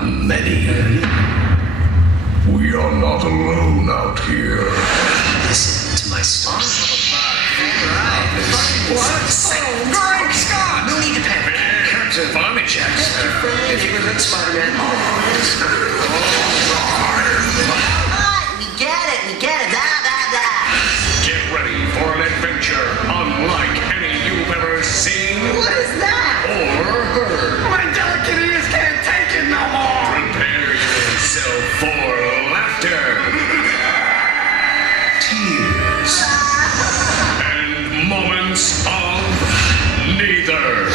not many. We are not alone out here. Listen to my story. Right. What? Great Scott! No need to panic. Captain Vomit checks. If you were with Spider-Man. We get it. Get ready for an adventure unlike any you've ever seen What is that? or heard. My delicate ears can't take it no more! Prepare yourself for laughter, tears, and moments of neither.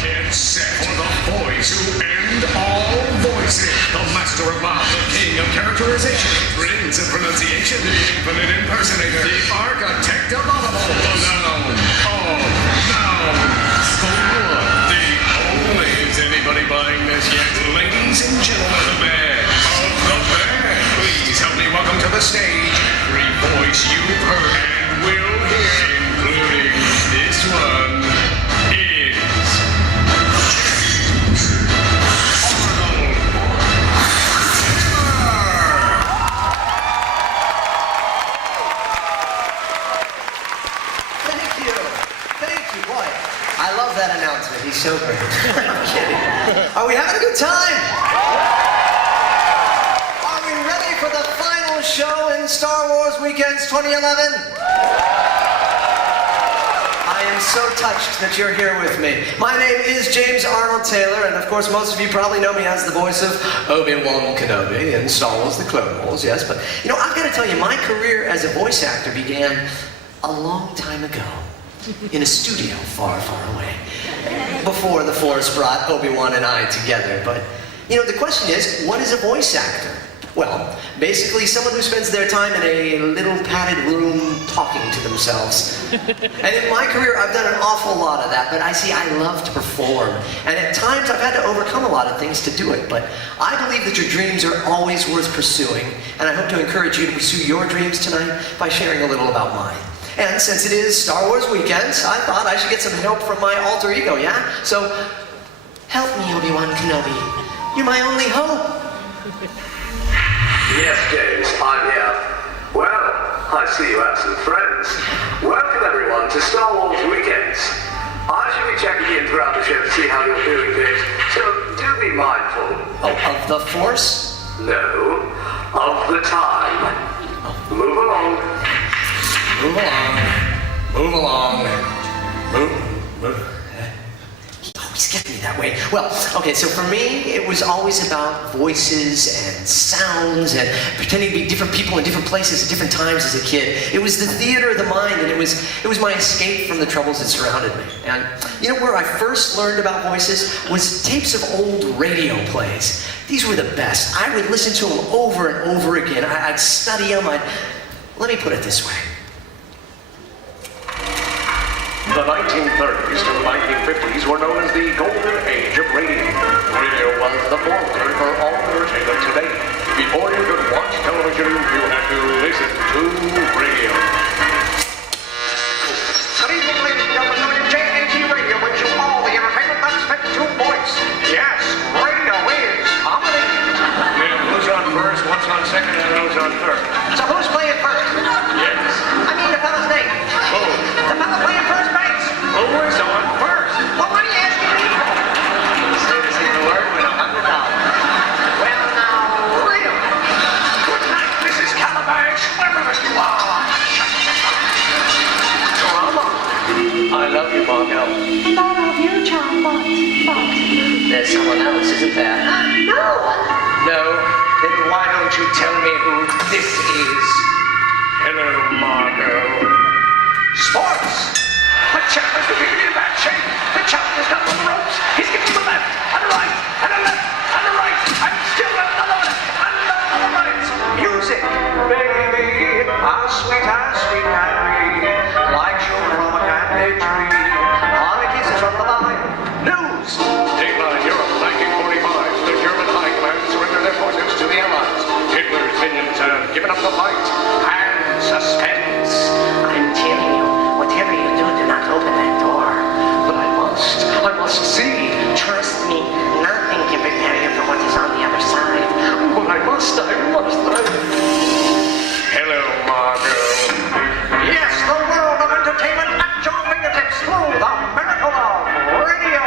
Get set for the voice who end all voices. The master of mouth, the king of characterization, prince of pronunciation, the infinite impersonator, the architect of audible, the noun of nouns, the one, the only. Is anybody buying this yet? Ladies and gentlemen, the man of the band. Please help me welcome to the stage every voice you've heard and will hear, including this one, is Arnold. Thank you, boy. I love that announcement. He's so great. I'm kidding. Are we having a good time? Are we ready for the final show in Star Wars Weekends 2011? I am so touched that you're here with me. My name is James Arnold Taylor, and of course most of you probably know me as the voice of Obi-Wan Kenobi in Star Wars The Clone Wars, yes, but you know, I've got to tell you, my career as a voice actor began a long time ago in a studio far, far away, before the Force brought Obi-Wan and I together. But, you know, the question is, what is a voice actor? Well, basically someone who spends their time in a little padded room talking to themselves. And in my career, I've done an awful lot of that, but I love to perform. And at times, I've had to overcome a lot of things to do it. But I believe that your dreams are always worth pursuing, and I hope to encourage you to pursue your dreams tonight by sharing a little about mine. And since it is Star Wars Weekends, I thought I should get some help from my alter ego, yeah? So, help me, Obi-Wan Kenobi. You're my only hope. Yes, James, I'm here. Well, I see you have some friends. Welcome, everyone, to Star Wars Weekends. I shall be checking in throughout the show to see how you're doing things, so do be mindful. Oh, of the Force? No, of the time. Move along. Move along. Move along. Move. He always gets me that way. Well, okay, so for me, it was always about voices and sounds and pretending to be different people in different places at different times as a kid. It was the theater of the mind, and it was my escape from the troubles that surrounded me. And you know where I first learned about voices was tapes of old radio plays. These were the best. I would listen to them over and over again. I'd study them. Let me put it this way. The 1930s to 1950s were known as the golden age of radio. Radio was the formula for all entertainment today. Before you could watch television, you had to listen to radio. Good evening, ladies and gentlemen. WJAT Radio brings you all the entertainment that's fit to voice. Yes, radio is comedy. Yeah, who's on first, what's on second, and who's on third? So who's playing first? Yes. I mean the fella's name. Who? The fella playing first base. Who is on first? Well, what are you asking me for? Say the word with $100. Well, now, really? Good night, Mrs. Calabash, wherever you are. Drama. I love you, Margot. I love you, John, but... There's someone else, isn't there? No! No? Then why don't you tell me who this is? Hello, Margot. Sports. The Chandler's beginning in bad shape. The Chandler's got on the ropes. He's getting to the left, and the right, and the left, and the right, and still another left, and another right. Music, baby, how sweet can be. Like sugar from a candy tree. Honey kisses from the vine. News. Dateline Europe, 1945. The German high command surrendered their forces to the Allies. Hitler's minions have given up the fight. And suspense. I'm telling you, whatever you do, do not open that door. But I must see. I must. Hello, Margot. Yes, the world of entertainment at your fingertips through the miracle of radio.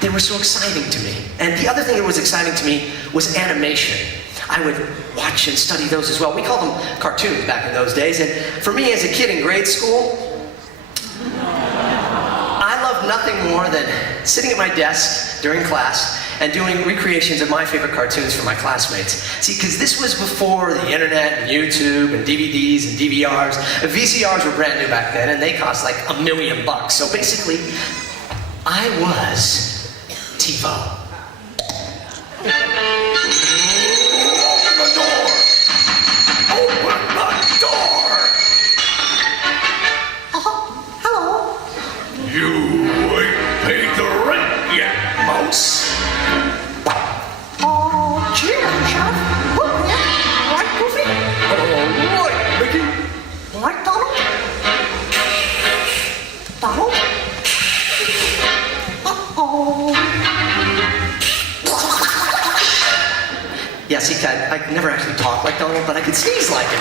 They were so exciting to me. And the other thing that was exciting to me was animation. I would watch and study those as well. We called them cartoons back in those days. And for me as a kid in grade school, I loved nothing more than sitting at my desk during class and doing recreations of my favorite cartoons for my classmates. See, because this was before the internet and YouTube and DVDs and DVRs. VCRs were brand new back then and they cost like $1 million. So basically, I was TiVo. You ain't paid the rent yet, mouse. Oh, cheers, Chef. Oh, yeah. Right, Goofy? All right, Mickey. Right, Donald? Donald? Uh-oh. Yeah, see, I never actually talked like Donald, but I could sneeze like him.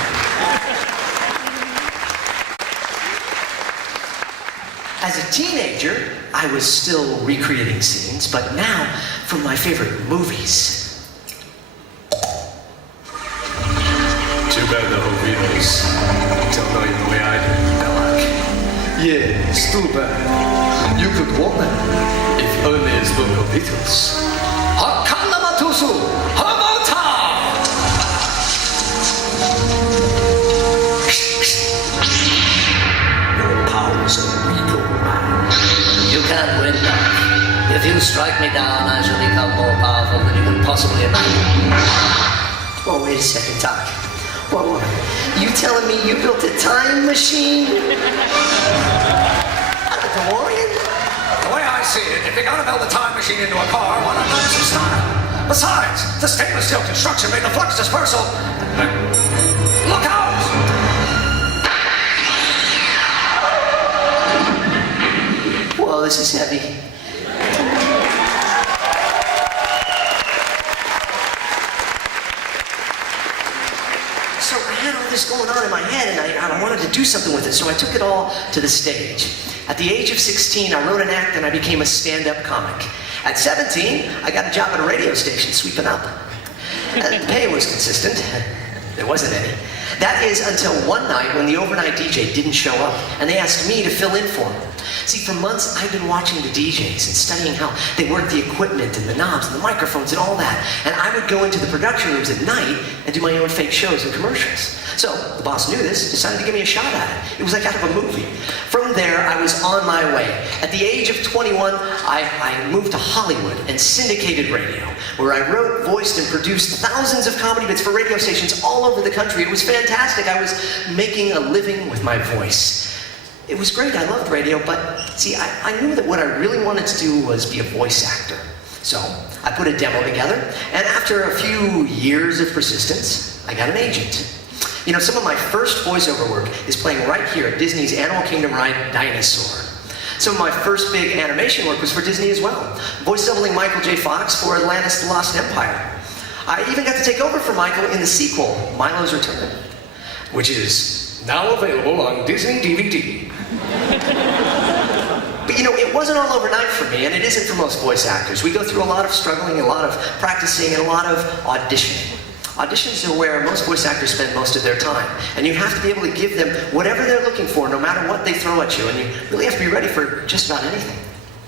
As a teenager, I was still recreating scenes, but now for my favorite movies. Too bad the Jovinos don't know you the way I do. They're like, yeah, it's too bad. You could warn them if only it spoke of Beatles. Hakana Matusu, Hamata! Your powers are regal, man. You can't win now. If you strike me down, I shall become more powerful than you can possibly imagine. Oh, wait a second, Doc. What? You telling me you built a time machine? A DeLorean? The way I see it, if you're gonna build a time machine into a car, why not learn some style? Besides, the stainless steel construction made the flux dispersal. Look out! Whoa, this is heavy. So I had all this going on in my head and I wanted to do something with it, so I took it all to the stage. At the age of 16, I wrote an act and I became a stand-up comic. At 17, I got a job at a radio station sweeping up. The pay was consistent. There wasn't any. That is until one night when the overnight DJ didn't show up and they asked me to fill in for him. See, for months I'd been watching the DJs and studying how they worked the equipment and the knobs and the microphones and all that. And I would go into the production rooms at night and do my own fake shows and commercials. So the boss knew this, decided to give me a shot at it. It was like out of a movie. From there, I was on my way. At the age of 21, I moved to Hollywood and syndicated radio, where I wrote, voiced, and produced thousands of comedy bits for radio stations all over the country. It was fantastic. I was making a living with my voice. It was great. I loved radio, but see, I knew that what I really wanted to do was be a voice actor. So I put a demo together, and after a few years of persistence, I got an agent. You know, some of my first voiceover work is playing right here at Disney's Animal Kingdom ride, Dinosaur. Some of my first big animation work was for Disney as well, voice doubling Michael J. Fox for Atlantis: The Lost Empire. I even got to take over for Michael in the sequel, Milo's Return, which is now available on Disney DVD. But you know, it wasn't all overnight for me, and it isn't for most voice actors. We go through a lot of struggling, a lot of practicing, and a lot of auditioning. Auditions are where most voice actors spend most of their time, and you have to be able to give them whatever they're looking for, no matter what they throw at you, and you really have to be ready for just about anything.